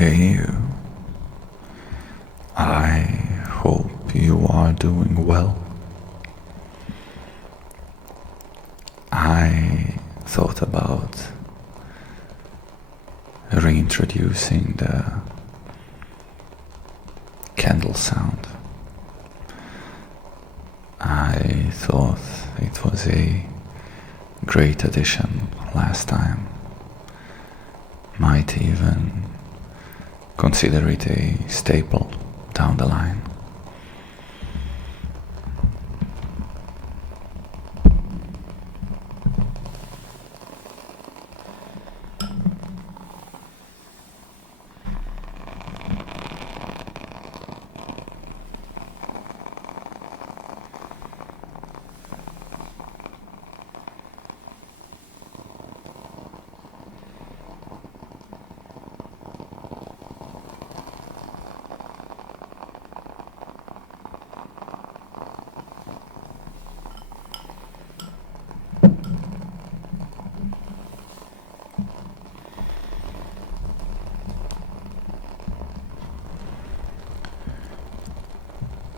Hey you, I hope you are doing well. I thought about reintroducing the candle sound. I thought it was a great addition last time. Might even consider it a staple down the line.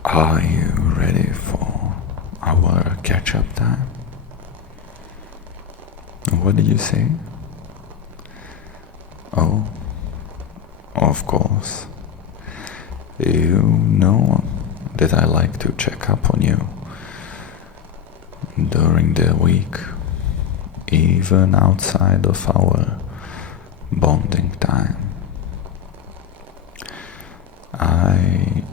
Are you ready for our catch-up time? What did you say? Oh, of course. You know that I like to check up on you during the week, even outside of our bonding time. I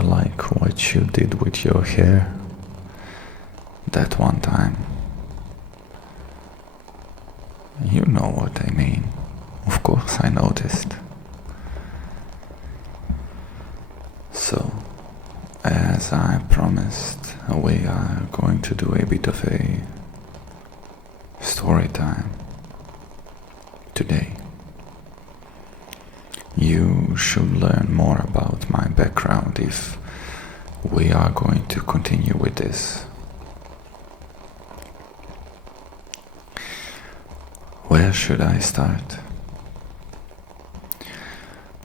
like what you did with your hair that one time. You know what I mean. Of course I noticed. So, as I promised, we are going to do a bit of a story time today. You should learn more about my background if we are going to continue with this. Where should I start?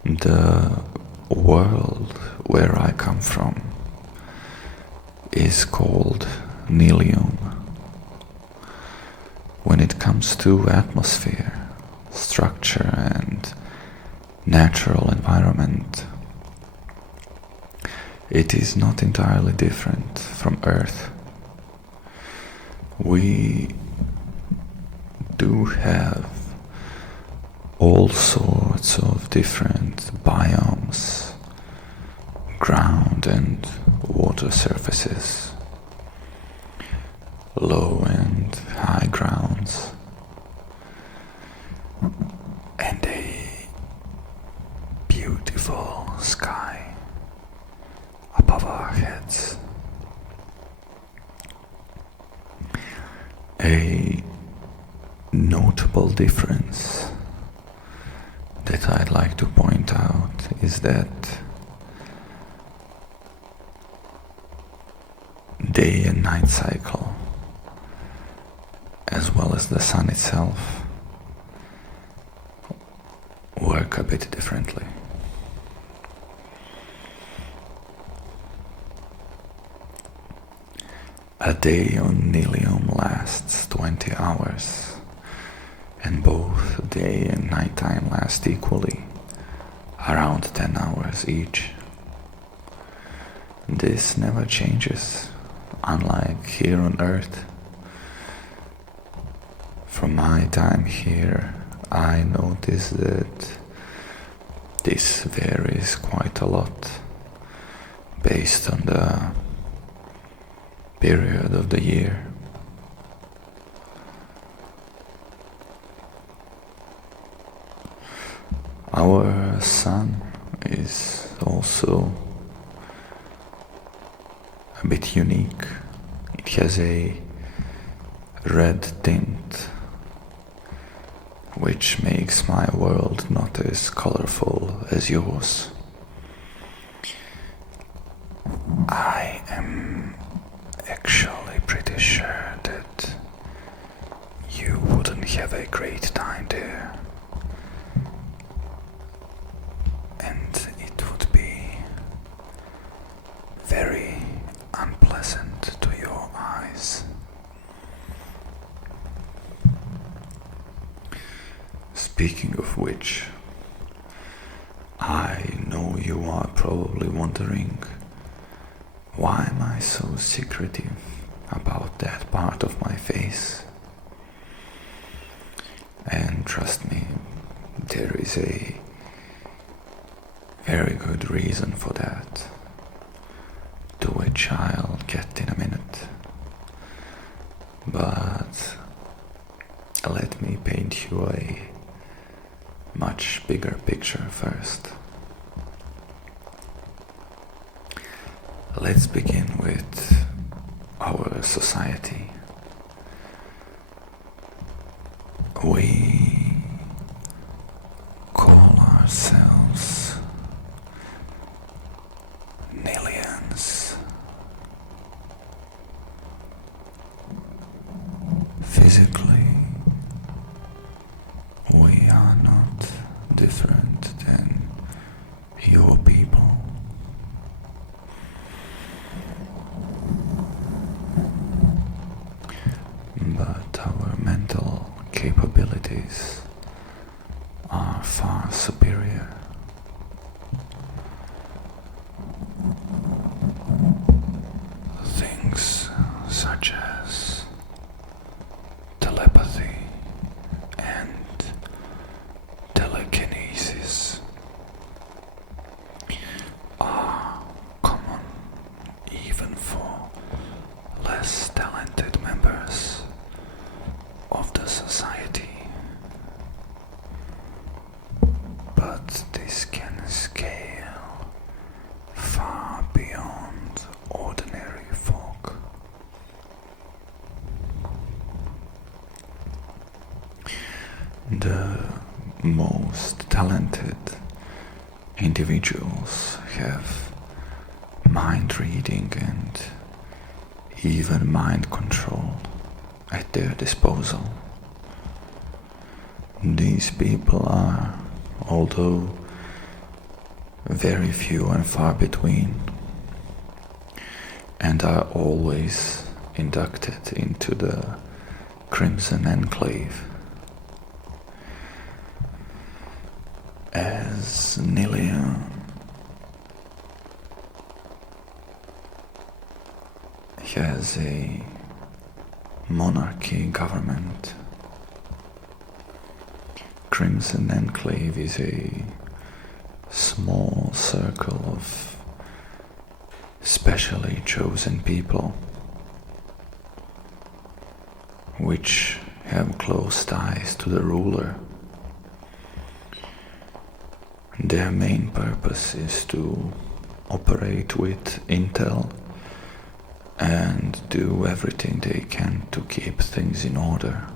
The world where I come from is called Nilium. When it comes to atmosphere, structure, and natural environment, it is not entirely different from Earth. We do have all sorts of different biomes, ground and water surfaces, low and high grounds, and a beautiful sky above our heads. A notable difference that I'd like to point out is that day and night cycle, as well as the sun itself, work a bit differently. A day on Nilium lasts 20 hours, and both day and nighttime last equally, around 10 hours each. This never changes, unlike here on Earth. From my time here, I noticed that this varies quite a lot based on the period of the year. Our sun is also a bit unique. It has a red tint, which makes my world not as colorful as yours. I am actually pretty sure that you wouldn't have a great time there. and it would be very unpleasant to your eyes. Speaking of which, I know you are probably wondering, why am I so secretive about that part of my face? And trust me, there is a very good reason for that, to which I'll get in a minute. But let me paint you a much bigger picture first. Let's begin with our society. We call ourselves Nillians. Physically, we are not different than your people. But our mental capabilities are far superior. Things such as telepathy and telekinesis are common even for less talented members of the society. But this can scale far beyond ordinary folk. The most talented individuals have mind reading and even mind control at their disposal. These people are, although very few and far between, and are always inducted into the Crimson Enclave. As Nilia has a monarchy government, Crimson Enclave is a small circle of specially chosen people which have close ties to the ruler. Their main purpose is to operate with intel and do everything they can to keep things in order.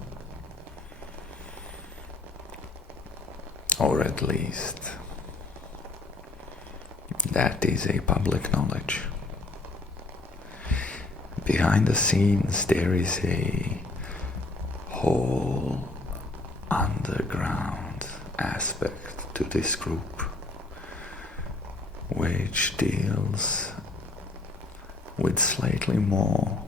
Or at least, that is a public knowledge. Behind the scenes there is a whole underground aspect to this group, which deals with slightly more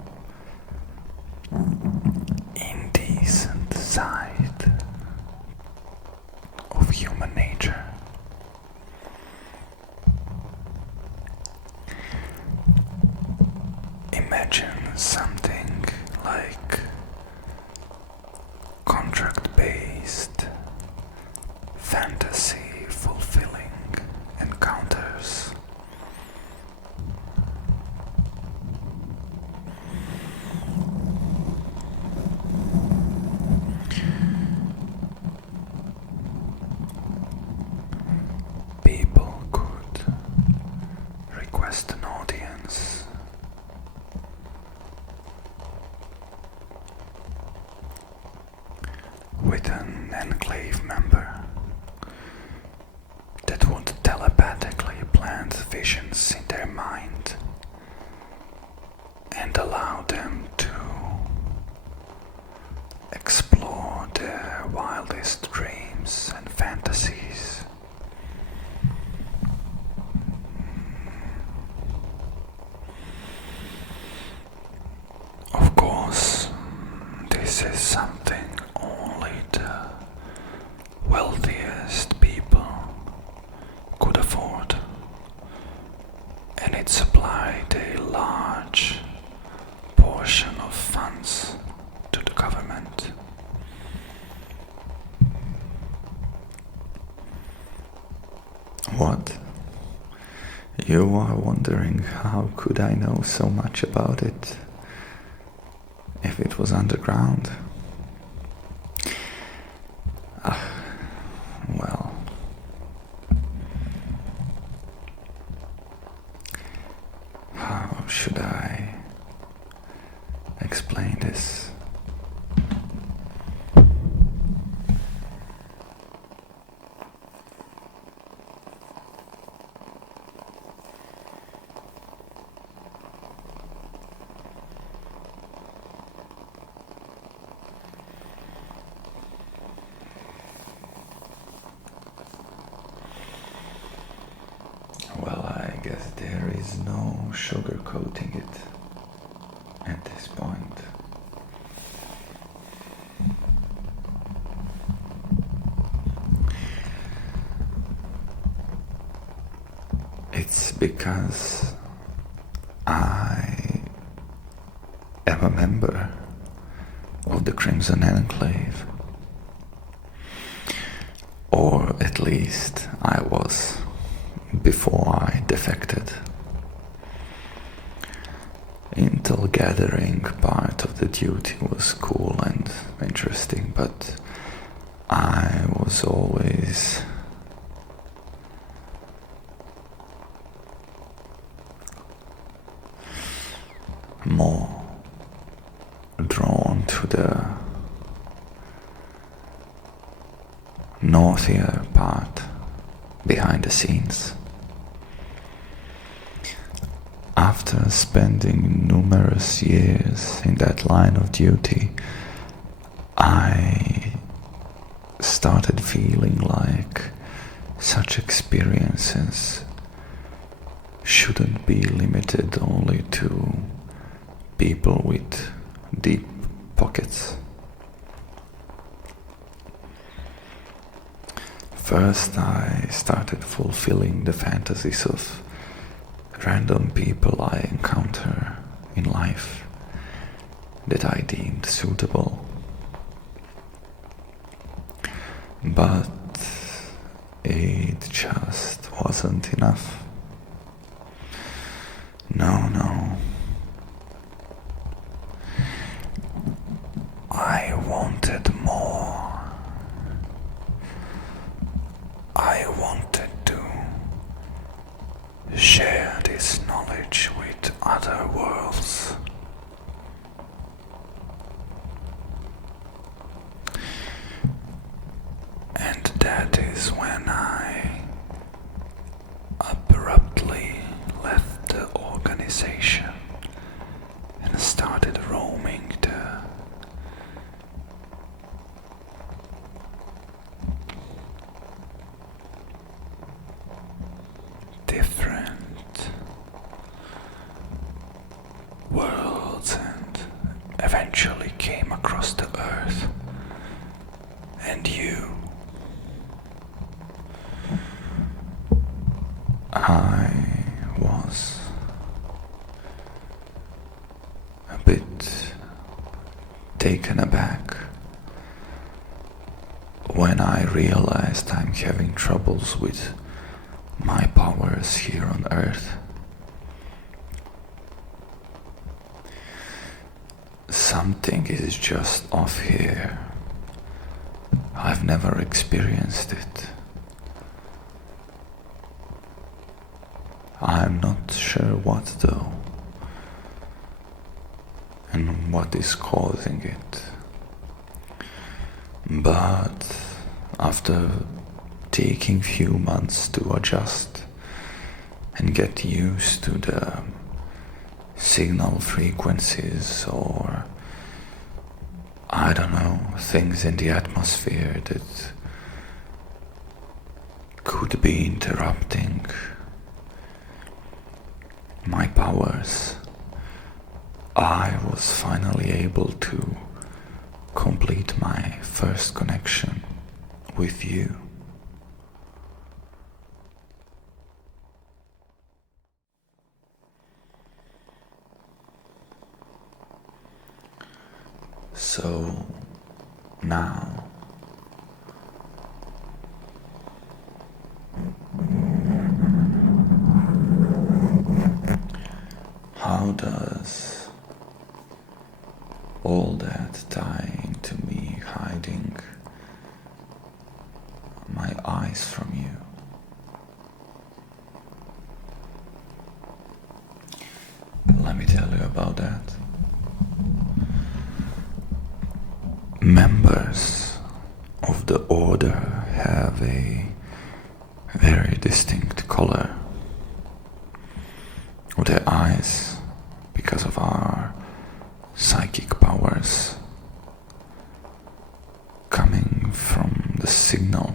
indecent side of human nature. Imagine something like contract-based, fantasy-fulfilling encounters. People could request an audience with an enclave member that would telepathically plant visions in their mind and allow them to explore their wildest dreams and fantasies. This is something only the wealthiest people could afford, and it supplied a large portion of funds to the government. What? You are wondering how could I know so much about it if it was underground? Well, how should I explain this? Well, I guess there is no sugarcoating it at this point. It's because I am a member of the Crimson Enclave. Or at least I was before I defected. Intel gathering part of the duty was cool and interesting, but I was always more drawn to the northier part behind the scenes. After spending numerous years in that line of duty, I started feeling like such experiences shouldn't be limited only to people with deep pockets. First, I started fulfilling the fantasies of random people I encounter in life that I deemed suitable. But it just wasn't enough. No. I wanted more. I wanted to share this knowledge with other worlds. And that is when I abruptly left the organization and started roaming the different worlds and eventually came across the Earth and you. I was a bit taken aback when I realized I'm having troubles with my powers here on Earth. Something is just off here. I've never experienced it. I'm not sure what though, and what is causing it. But after taking few months to adjust and get used to the signal frequencies or I don't know, things in the atmosphere that could be interrupting my powers, I was finally able to complete my first connection with you. So now how does all that tie into me hiding my eyes from you? Let me tell you about that. Members of the order have a very distinct color of their eyes because of our psychic powers coming from the signal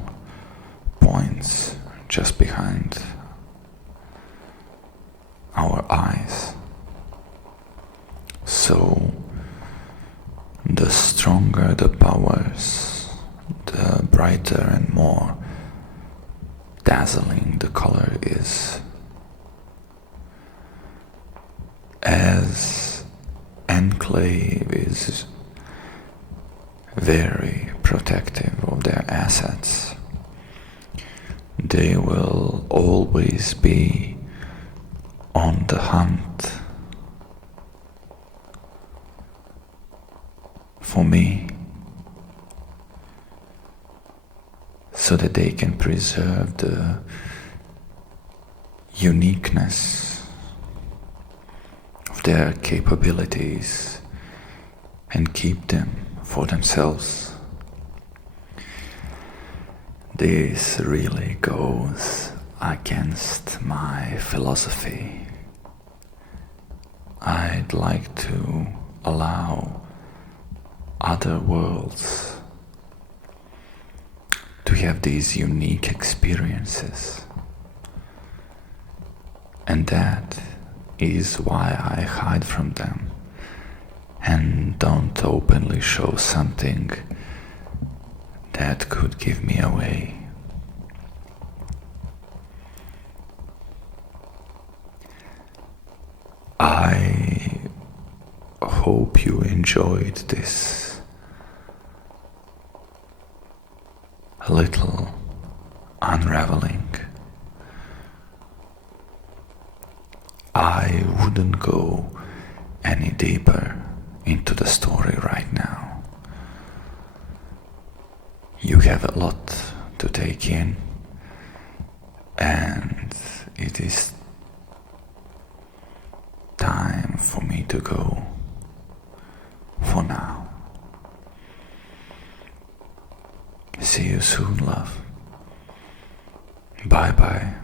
points just behind our eyes. So the stronger the powers, the brighter and more dazzling the color is. As Enclave is very protective of their assets, they will always be on the hunt for me, so that they can preserve the uniqueness of their capabilities and keep them for themselves. This really goes against my philosophy. I'd like to allow other worlds to have these unique experiences, and that is why I hide from them and don't openly show something that could give me away. I hope you enjoyed this little unraveling. I wouldn't go any deeper into the story right now. You have a lot to take in, and it is time for me to go for now. See you soon, love. Bye bye.